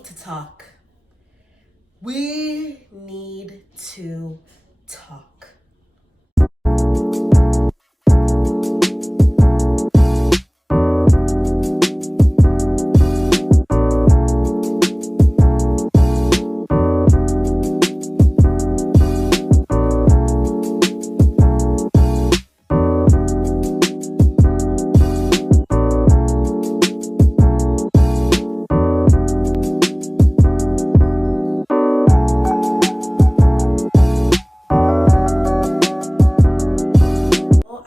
need to talk. We need to talk.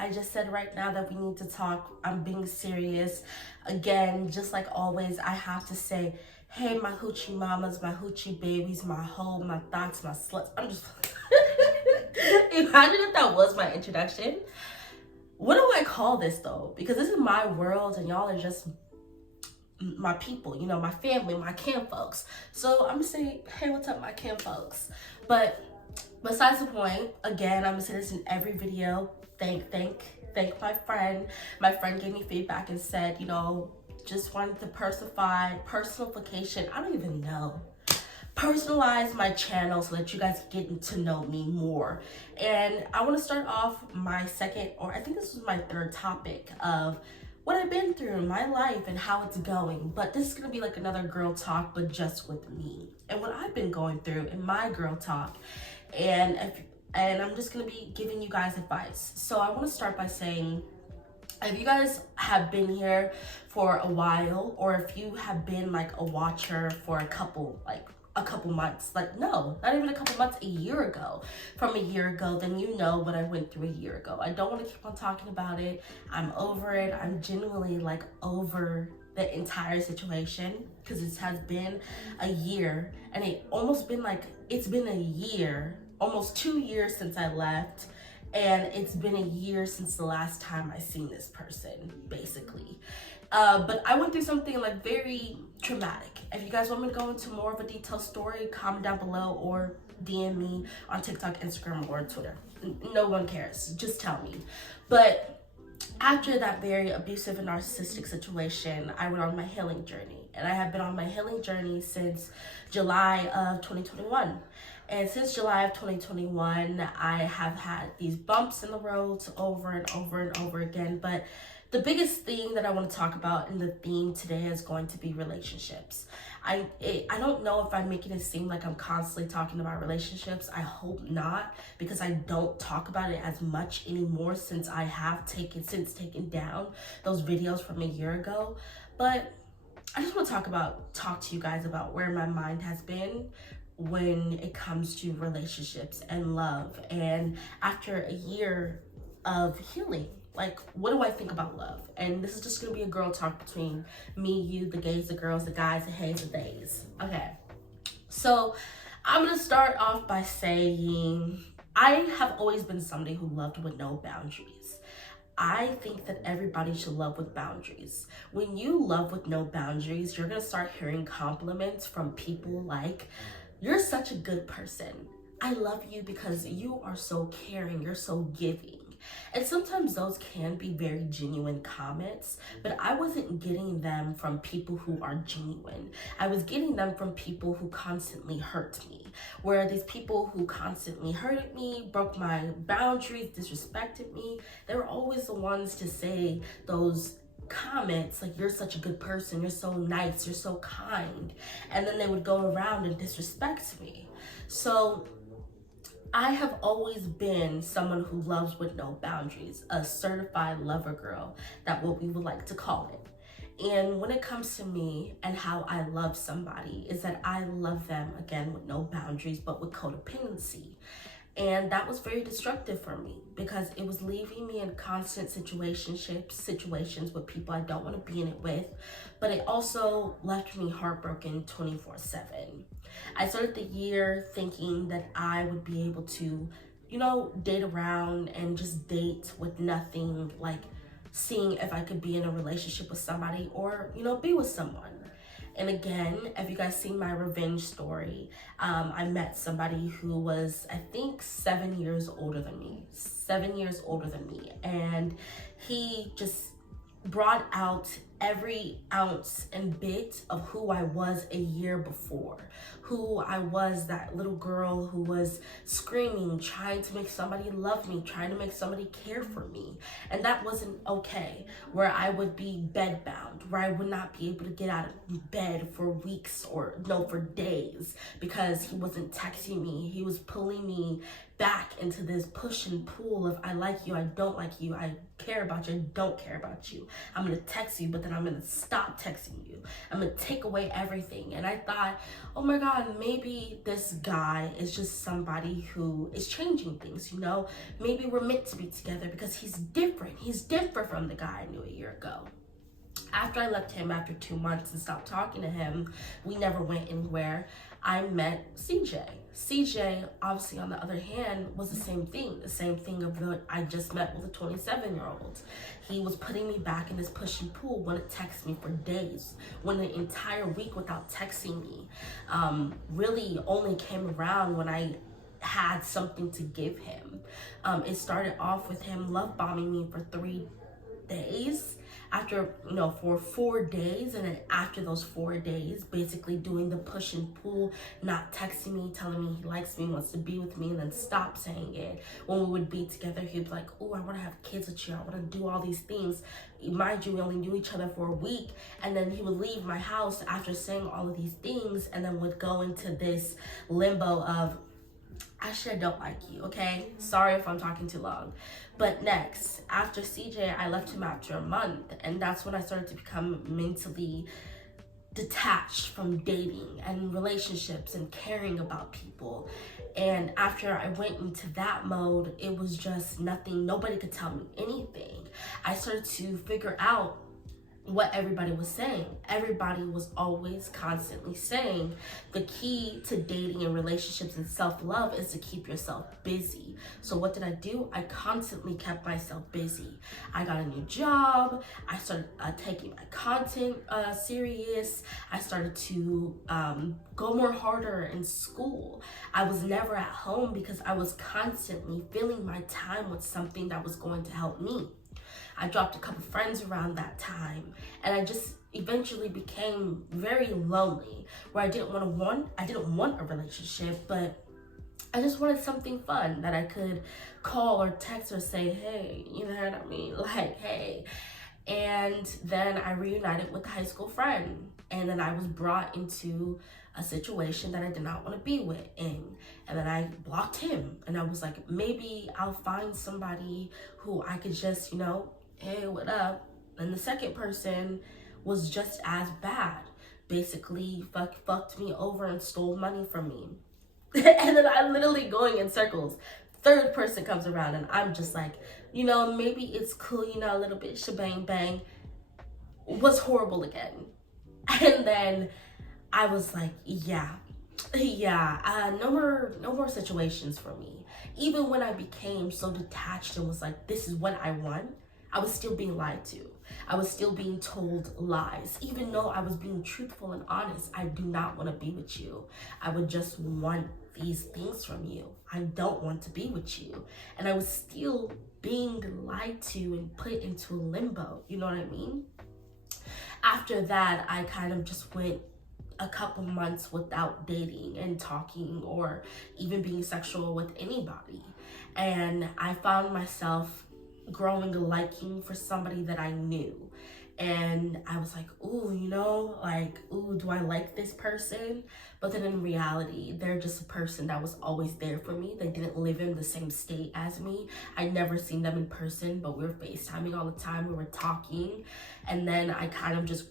I just said right now that we need to talk. I'm being serious. Again, just like always, I have to say, hey, my hoochie mamas, my hoochie babies, my hoe, my thoughts, my sluts. I'm just. Imagine if that was my introduction. What do I call this though? Because this is my world and y'all are just my people, you know, my family, my kin folks. So I'm gonna say, hey, what's up, my kin folks? But besides the point, again, I'm gonna say this in every video. Thank my friend. My friend gave me feedback and said, you know, just wanted to personalification. I don't even know. Personalize my channel so that you guys get to know me more. And I want to start off my second, or I think this was my third topic of what I've been through in my life and how it's going. But this is gonna be like another girl talk, but just with me and what I've been going through in my girl talk. And I'm just gonna be giving you guys advice. So I want to start by saying, if you guys have been here for a while, or if you have been like a watcher for a couple months, like no, not even a couple months, a year ago, from a year ago, then you know what I went through a year ago. I don't want to keep on talking about it. I'm over it. I'm genuinely like over the entire situation, because it has been a year, and it's been a year, almost 2 years since I left, and it's been a year since the last time I seen this person, basically. But I went through something like very traumatic. If you guys want me to go into more of a detailed story, comment down below or DM me on TikTok, Instagram, or Twitter. No one cares, just tell me. But after that very abusive and narcissistic situation, I went on my healing journey. And I have been on my healing journey since July of 2021. And since July of 2021, I have had these bumps in the roads over and over and over again. But the biggest thing that I want to talk about in the theme today is going to be relationships. I don't know if I'm making it seem like I'm constantly talking about relationships. I hope not, because I don't talk about it as much anymore since I have taken down those videos from a year ago. But I just want to talk to you guys about where my mind has been when it comes to relationships and love. And after a year of healing, like, what do I think about love? And this is just gonna be a girl talk between me, you, the gays, the girls, the guys, the hays, the days. Okay, so I'm gonna start off by saying I have always been somebody who loved with no boundaries. I think that everybody should love with boundaries. When you love with no boundaries, you're gonna start hearing compliments from people like, you're such a good person. I love you because you are so caring, you're so giving. And sometimes those can be very genuine comments, but I wasn't getting them from people who are genuine. I was getting them from people who constantly hurt me. Where these people who constantly hurted me, broke my boundaries, disrespected me, they were always the ones to say those comments like, you're such a good person, you're so nice, you're so kind. And then they would go around and disrespect me. So I have always been someone who loves with no boundaries, a certified lover girl, that's what we would like to call it. And when it comes to me and how I love somebody, is that I love them, again, with no boundaries, but with codependency. And that was very destructive for me, because it was leaving me in constant situations with people I don't want to be in it with, but it also left me heartbroken 24/7. I started the year thinking that I would be able to, you know, date around and just date with nothing, like seeing if I could be in a relationship with somebody or, you know, be with someone. And again, if you guys seen my revenge story, I met somebody who was, I think, 7 years older than me. And he just brought out every ounce and bit of who I was a year before, who I was, that little girl who was screaming, trying to make somebody love me, trying to make somebody care for me. And that wasn't okay, where I would be bedbound, where I would not be able to get out of bed for weeks or no, for days, because he wasn't texting me. He was pulling me back into this push and pull of I like you, I don't like you, I care about you, I don't care about you. I'm gonna text you, but then I'm gonna stop texting you. I'm gonna take away everything. And I thought, oh my God, maybe this guy is just somebody who is changing things, you know? Maybe we're meant to be together because he's different. He's different from the guy I knew a year ago. After I left him after 2 months and stopped talking to him, we never went anywhere. I met CJ. CJ, obviously, on the other hand, was the same thing of the I just met with a 27-year-old. He was putting me back in this push and pull, wouldn't text me for days, went an entire week without texting me. Really only came around when I had something to give him. It started off with him love bombing me for 3 days. After, for 4 days, and then after those 4 days, basically doing the push and pull, not texting me, telling me he likes me, wants to be with me, and then stop saying it. When we would be together, he'd be like, oh, I want to have kids with you, I want to do all these things. Mind you, we only knew each other for a week, and then he would leave my house after saying all of these things, and then would go into this limbo of, actually, I don't like you, okay? Sorry if I'm talking too long. But next, after CJ, I left him after a month, and that's when I started to become mentally detached from dating and relationships and caring about people. And after I went into that mode, it was just nothing. Nobody could tell me anything. I started to figure out what everybody was saying. Everybody was always constantly saying the key to dating and relationships and self-love is to keep yourself busy. So what did I do? I constantly kept myself busy. I got a new job. I started taking my content serious. I started to go more harder in school. I was never at home because I was constantly filling my time with something that was going to help me. I dropped a couple friends around that time, and I just eventually became very lonely, where I didn't want a relationship, but I just wanted something fun that I could call or text or say, hey, you know what I mean? Like, hey. And then I reunited with a high school friend, and then I was brought into a situation that I did not want to be in. And then I blocked him, and I was like, maybe I'll find somebody who I could just, hey, what up? And the second person was just as bad. Basically, fucked me over and stole money from me. And then I'm literally going in circles. Third person comes around, and I'm just like, maybe it's cool, a little bit shebang bang. Was horrible again. And then I was like, no more situations for me. Even when I became so detached and was like, this is what I want, I was still being lied to. I was still being told lies. Even though I was being truthful and honest, I do not want to be with you. I would just want these things from you. I don't want to be with you. And I was still being lied to and put into a limbo. You know what I mean? After that, I kind of just went a couple months without dating and talking or even being sexual with anybody. And I found myself growing a liking for somebody that I knew. And I was like, ooh, do I like this person? But then in reality, they're just a person that was always there for me. They didn't live in the same state as me. I'd never seen them in person, but we were FaceTiming all the time. We were talking. And then I kind of just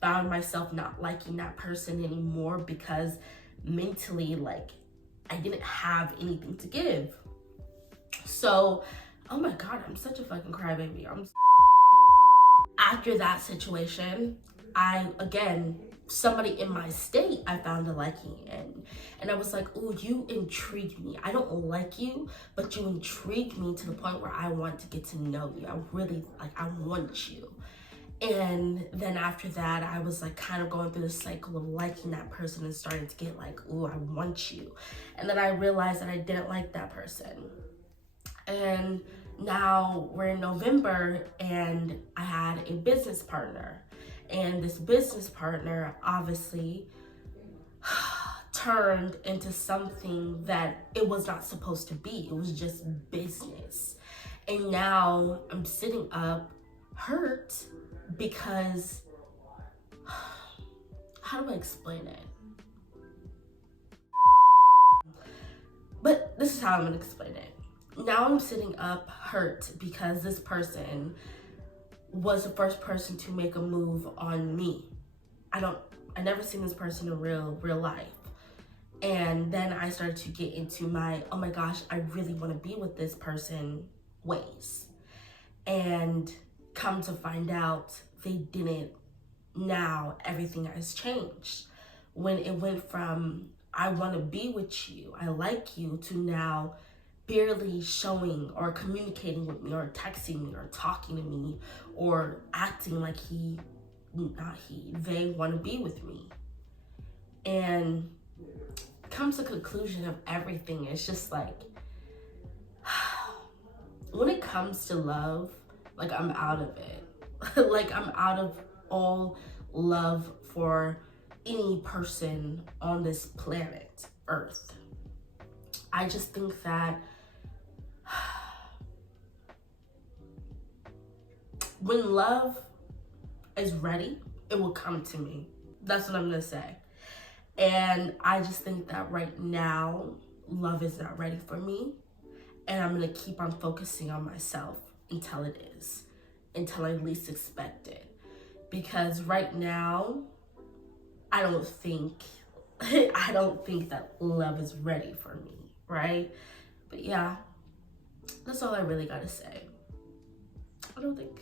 found myself not liking that person anymore because mentally, I didn't have anything to give. So, oh my God, I'm such a fucking crybaby. After that situation, somebody in my state, I found a liking in. And I was like, oh, you intrigue me. I don't like you, but you intrigue me to the point where I want to get to know you. I want you. And then after that, I was kind of going through the cycle of liking that person and starting to get ooh, I want you. And then I realized that I didn't like that person. And now we're in November, and I had a business partner. And this business partner obviously turned into something that it was not supposed to be. It was just business. And now I'm sitting up hurt because, how do I explain it? But this is how I'm gonna explain it. Now I'm sitting up hurt because this person was the first person to make a move on me. I never seen this person in real life. And then I started to get into my, oh my gosh, I really want to be with this person ways. And come to find out they didn't. Now everything has changed. When it went from, I want to be with you, I like you, to now barely showing or communicating with me or texting me or talking to me or acting like they want to be with me. And comes to the conclusion of everything. It's just like, when it comes to love, like, I'm out of it. Like, I'm out of all love for any person on this planet Earth. I just think that when love is ready, it will come to me. That's what I'm gonna say. And I just think that right now, love is not ready for me. And I'm gonna keep on focusing on myself until it is, until I least expect it. Because right now, I don't think that love is ready for me, right? But yeah, that's all I really gotta say. I don't think